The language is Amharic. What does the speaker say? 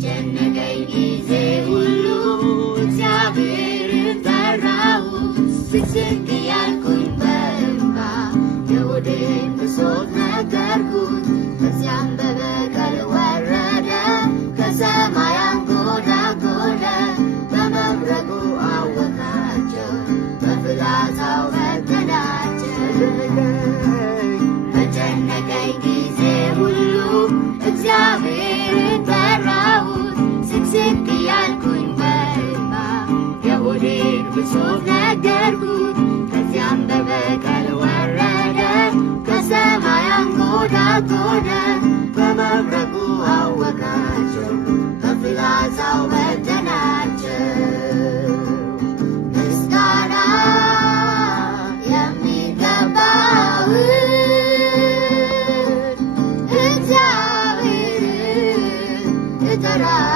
በጨነቀኝ ጊዜ ሁሉ እግዚአብሔርን ጠራሁት። ስቅስቅ እያልኩኝ በእንባ የሆዴን ብሶት ነገርኩት። ከዚያም በበቀል ወረደ፣ ከሰማይ አንጐዳጐደ። በመብረቁ አወካቸው፣ በፍላጻው በተናቸው። በጨነቀኝ ጊዜ ሁሉ እግዚአብሔርን ጠራሁት። ስቅስቅ እያልኩኝ በእንባ የሆዴን ብሶት ነገርኩት። ከዚያም በበቀል ወረደ፣ ከሰማይ አንጐዳጐደ። በመብረቁ አወካቸው፣ በፍላጻው በተናቸው። ምስጋና የሚገባውን እግዚአብሔርን እጠራለሁ።